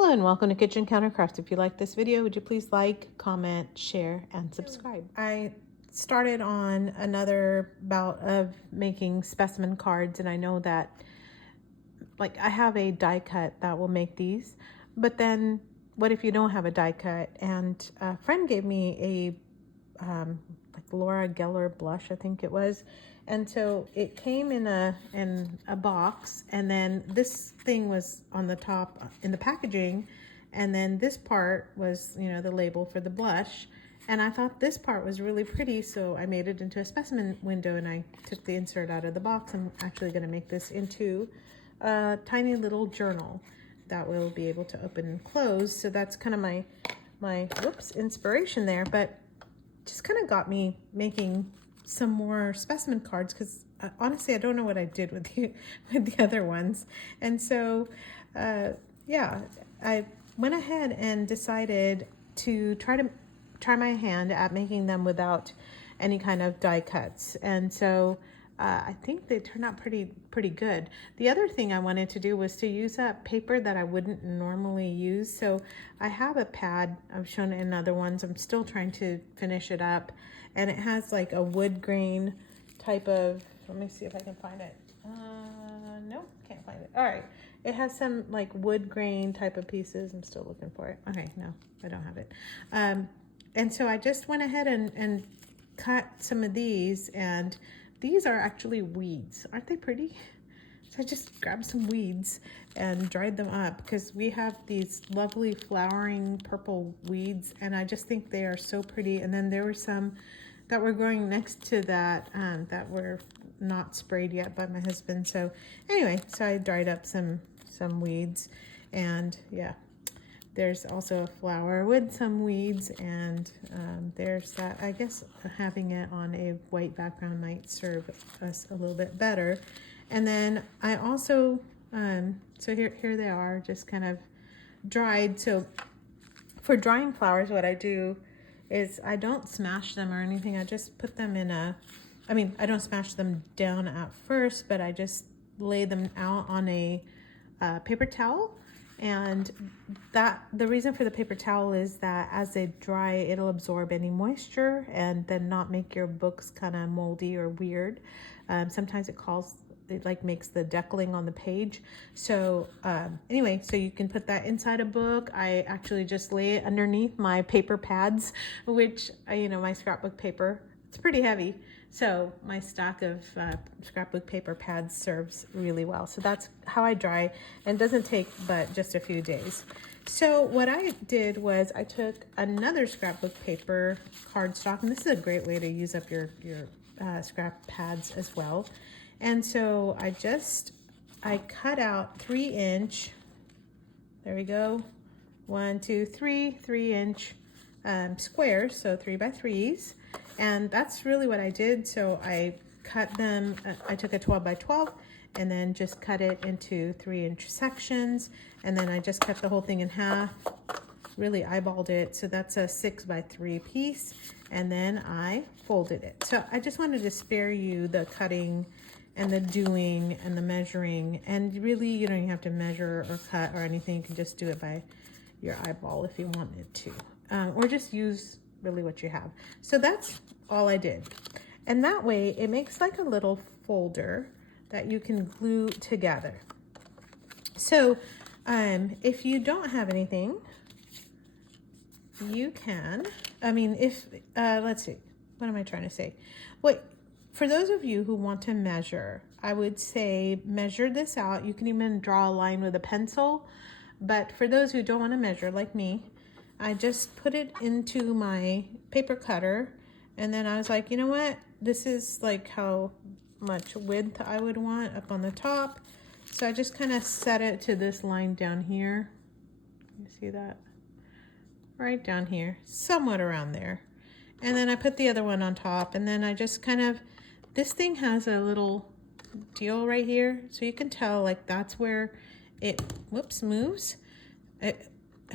Hello and welcome to Kitchen Countercrafts. If you like this video, would you please like, comment, share, and subscribe? I started on another bout of making specimen cards, and I know that I have a die cut that will make these, but then what if you don't have a die cut? And a friend gave me a Laura Geller blush, I think it was. And so it came in a box, and then this thing was on the top in the packaging, and then this part was, the label for the blush. And I thought this part was really pretty, so I made it into a specimen window, and I took the insert out of the box. I'm actually going to make this into a tiny little journal that will be able to open and close. So that's kind of my inspiration there, but just kind of got me making some more specimen cards, because honestly I don't know what I did with the other ones. And so yeah, I went ahead and decided to try my hand at making them without any kind of die cuts. And so I think they turned out pretty good. The other thing I wanted to do was to use that paper that I wouldn't normally use. So I have a pad, I've shown it in other ones, I'm still trying to finish it up, and it has like a wood grain type of, let me see if I can find it. Nope, can't find it. All right, it has some like wood grain type of pieces. I'm still looking for it. Okay, no, I don't have it. And so I just went ahead and cut some of these, and these are actually weeds. Aren't they pretty? So I just grabbed some weeds and dried them up, because we have these lovely flowering purple weeds, and I just think they are so pretty. And then there were some that were growing next to that that were not sprayed yet by my husband. So anyway, so I dried up some weeds, and yeah, there's also a flower with some weeds, and there's that. I guess having it on a white background might serve us a little bit better. And then I also, so here they are, just kind of dried. So for drying flowers, what I do is I don't smash them or anything. I just put them in I don't smash them down at first, but I just lay them out on a paper towel. And the reason for the paper towel is that as they dry, it'll absorb any moisture and then not make your books kind of moldy or weird. Sometimes it makes the deckling on the page. So anyway, so you can put that inside a book. I actually just lay it underneath my paper pads, which, my scrapbook paper, it's pretty heavy. So my stock of scrapbook paper pads serves really well. So that's how I dry, and doesn't take but just a few days. So what I did was I took another scrapbook paper cardstock, and this is a great way to use up your scrap pads as well. And so I cut out 3-inch, there we go, 1, 2, 3, 3-inch squares, so 3 by 3s. And that's really what I did. So I cut them, I took a 12 by 12 and then just cut it into 3-inch sections. And then I just cut the whole thing in half, really eyeballed it. So that's a 6 by 3 piece. And then I folded it. So I just wanted to spare you the cutting and the doing and the measuring. And really, you don't even have to measure or cut or anything. You can just do it by your eyeball if you wanted to, or just use really what you have. So that's all I did. And that way it makes like a little folder that you can glue together. So if you don't have anything, you can, let's see, what am I trying to say? Wait, for those of you who want to measure, I would say measure this out. You can even draw a line with a pencil. But for those who don't want to measure, like me, I just put it into my paper cutter, and then I was like, you know what? This is like how much width I would want up on the top. So I just kind of set it to this line down here. You see that? Right down here, somewhat around there. And then I put the other one on top, and then I just this thing has a little deal right here. So you can tell like that's where it, moves. I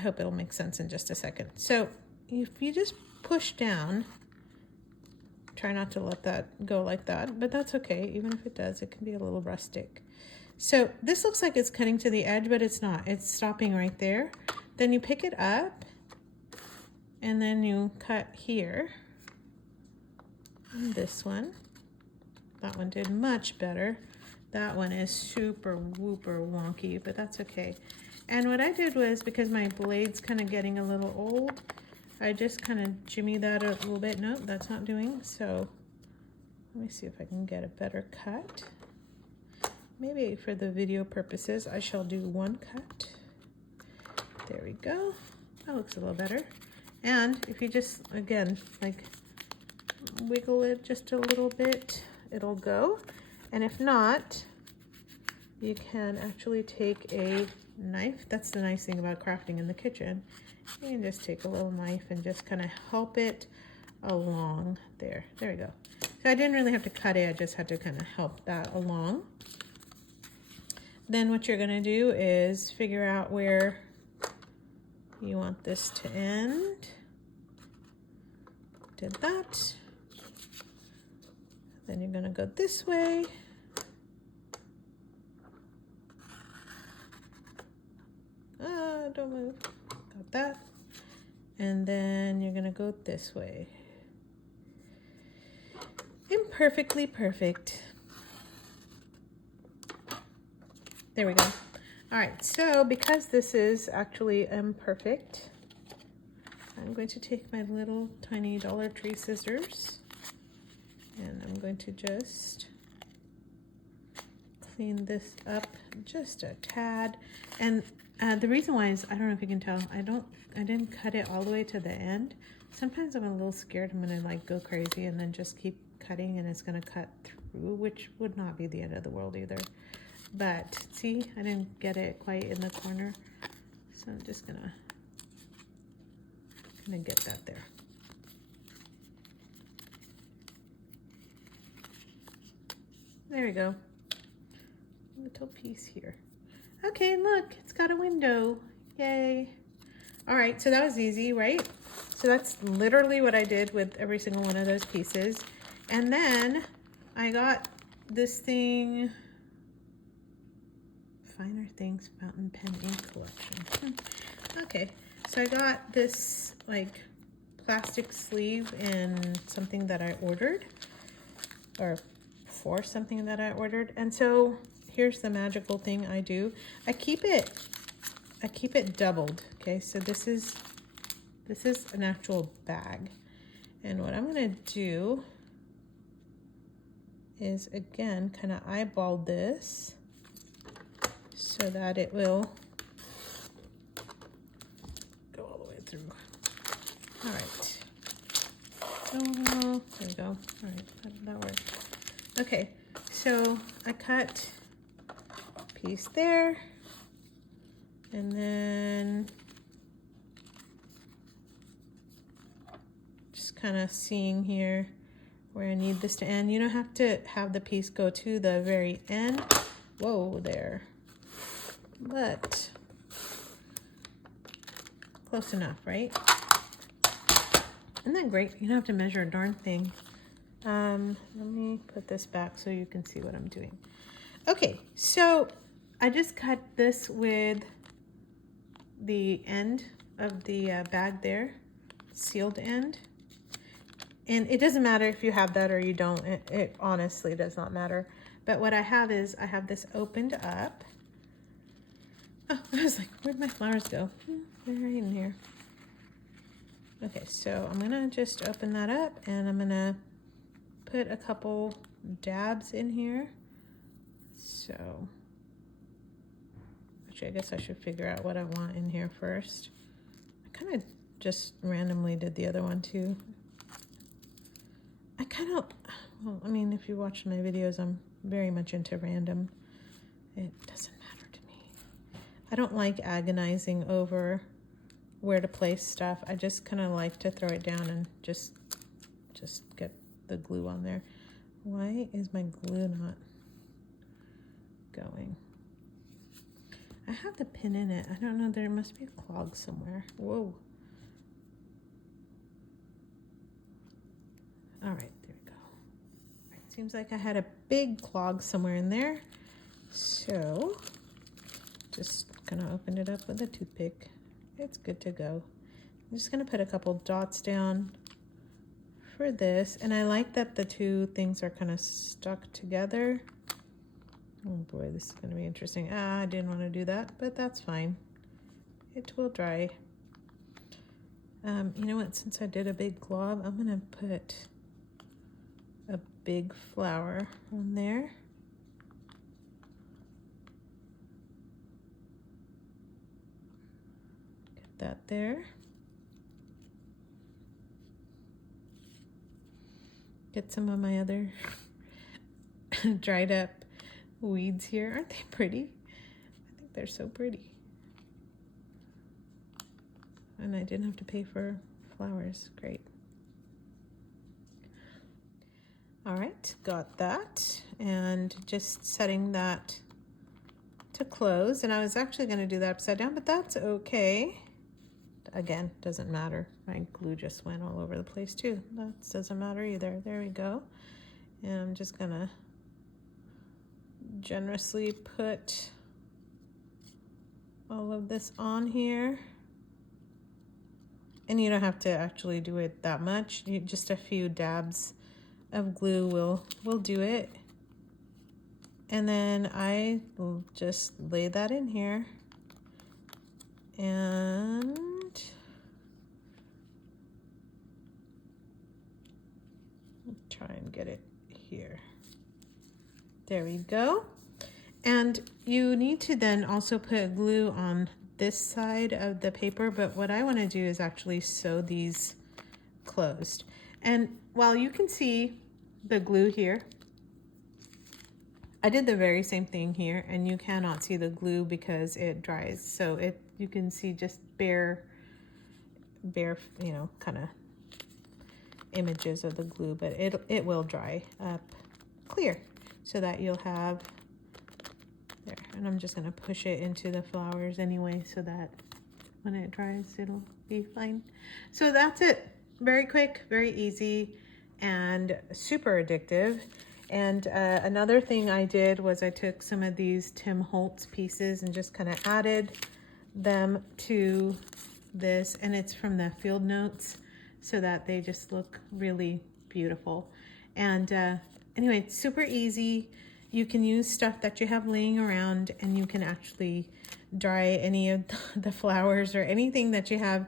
hope it'll make sense in just a second. So if you just push down, try not to let that go like that, but that's okay. Even if it does, it can be a little rustic. So this looks like it's cutting to the edge, but it's not. It's stopping right there. Then you pick it up and then you cut here. And this one. That one did much better. That one is super whooper wonky, but that's okay. And what I did was, because my blade's kind of getting a little old, I just kind of jimmy that a little bit. Nope, that's not doing. So let me see if I can get a better cut. Maybe for the video purposes, I shall do one cut. There we go. That looks a little better. And if you just, again, like wiggle it just a little bit, it'll go. And if not, you can actually take a knife. That's the nice thing about crafting in the kitchen. You can just take a little knife and just kind of help it along there. There we go. So I didn't really have to cut it. I just had to kind of help that along. Then what you're going to do is figure out where you want this to end. Did that. Then you're going to go this way. Don't move. Got that. And then you're going to go this way. Imperfectly perfect. There we go. All right, so because this is actually imperfect, I'm going to take my little tiny Dollar Tree scissors and I'm going to just clean this up just a tad. And the reason why is, I don't know if you can tell, I didn't cut it all the way to the end. Sometimes I'm a little scared I'm gonna like go crazy and then just keep cutting and it's gonna cut through, which would not be the end of the world either. But see, I didn't get it quite in the corner. So I'm just gonna get that there. There we go. Little piece here. Okay, look, it's got a window. Yay. All right, so that was easy, right? So that's literally what I did with every single one of those pieces. And then I got this thing, Finer Things Fountain Pen Ink Collection. Okay, so I got this like plastic sleeve in something that I ordered, or for something that I ordered. And so here's the magical thing I do. I keep it doubled. Okay, so this is an actual bag. And what I'm gonna do is, again, kind of eyeball this so that it will go all the way through. All right. Oh, there we go. All right, that worked. Okay, so I cut a piece there, and then just kind of seeing here where I need this to end. You don't have to have the piece go to the very end. Whoa there. But close enough, right? Isn't that great? You don't have to measure a darn thing. Let me put this back so you can see what I'm doing. Okay, so I just cut this with the end of the bag there, sealed end. And it doesn't matter if you have that or you don't. It honestly does not matter. But what I have is, I have this opened up. Oh, I was like, where'd my flowers go? They're right in here. Okay, so I'm gonna just open that up and I'm gonna put a couple dabs in here. So, actually, I guess I should figure out what I want in here first. I kind of just randomly did the other one too. Well, I mean, if you watch my videos, I'm very much into random. It doesn't matter to me. I don't like agonizing over where to place stuff. I just kind of like to throw it down and just get the glue on there. Why is my glue not going? I have the pin in it. I don't know. There must be a clog somewhere. Whoa. All right, there we go. All right, seems like I had a big clog somewhere in there. So just gonna open it up with a toothpick. it's good to go. I'm just gonna put a couple dots down for this, and I like that the two things are kind of stuck together. Oh boy, this is gonna be interesting. I didn't want to do that, but that's fine. It will dry. You know what, since I did a big glob, I'm gonna put a big flower on there. Get that there. Get some of my other dried up weeds here. Aren't they pretty? I think they're so pretty. And I didn't have to pay for flowers. Great. All right, got that. And just setting that to close. And I was actually going to do that upside down, but that's okay. Again, doesn't matter. My glue just went all over the place too. That doesn't matter either. There we go. And I'm just gonna generously put all of this on here. And you don't have to actually do it that much. Just a few dabs of glue will do it. And then I will just lay that in here. And try and get it here. There we go. And you need to then also put glue on this side of the paper, but what I want to do is actually sew these closed. And while you can see the glue here, I did the very same thing here, and you cannot see the glue because it dries. So you can see just bare, you know, kind of images of the glue, but it will dry up clear so that you'll have there. And I'm just gonna push it into the flowers anyway so that when it dries it'll be fine. So that's it. Very quick, very easy, and super addictive. And another thing I did was I took some of these Tim Holtz pieces and just kind of added them to this, and it's from the field notes, so that they just look really beautiful. And anyway, it's super easy. You can use stuff that you have laying around, and you can actually dry any of the flowers or anything that you have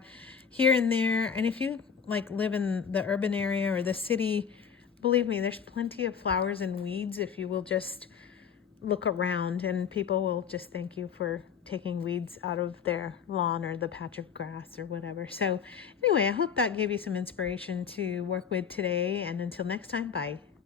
here and there. And if you like live in the urban area or the city, believe me, there's plenty of flowers and weeds if you will just look around, and people will just thank you for taking weeds out of their lawn or the patch of grass or whatever. So anyway, I hope that gave you some inspiration to work with today, and until next time, bye.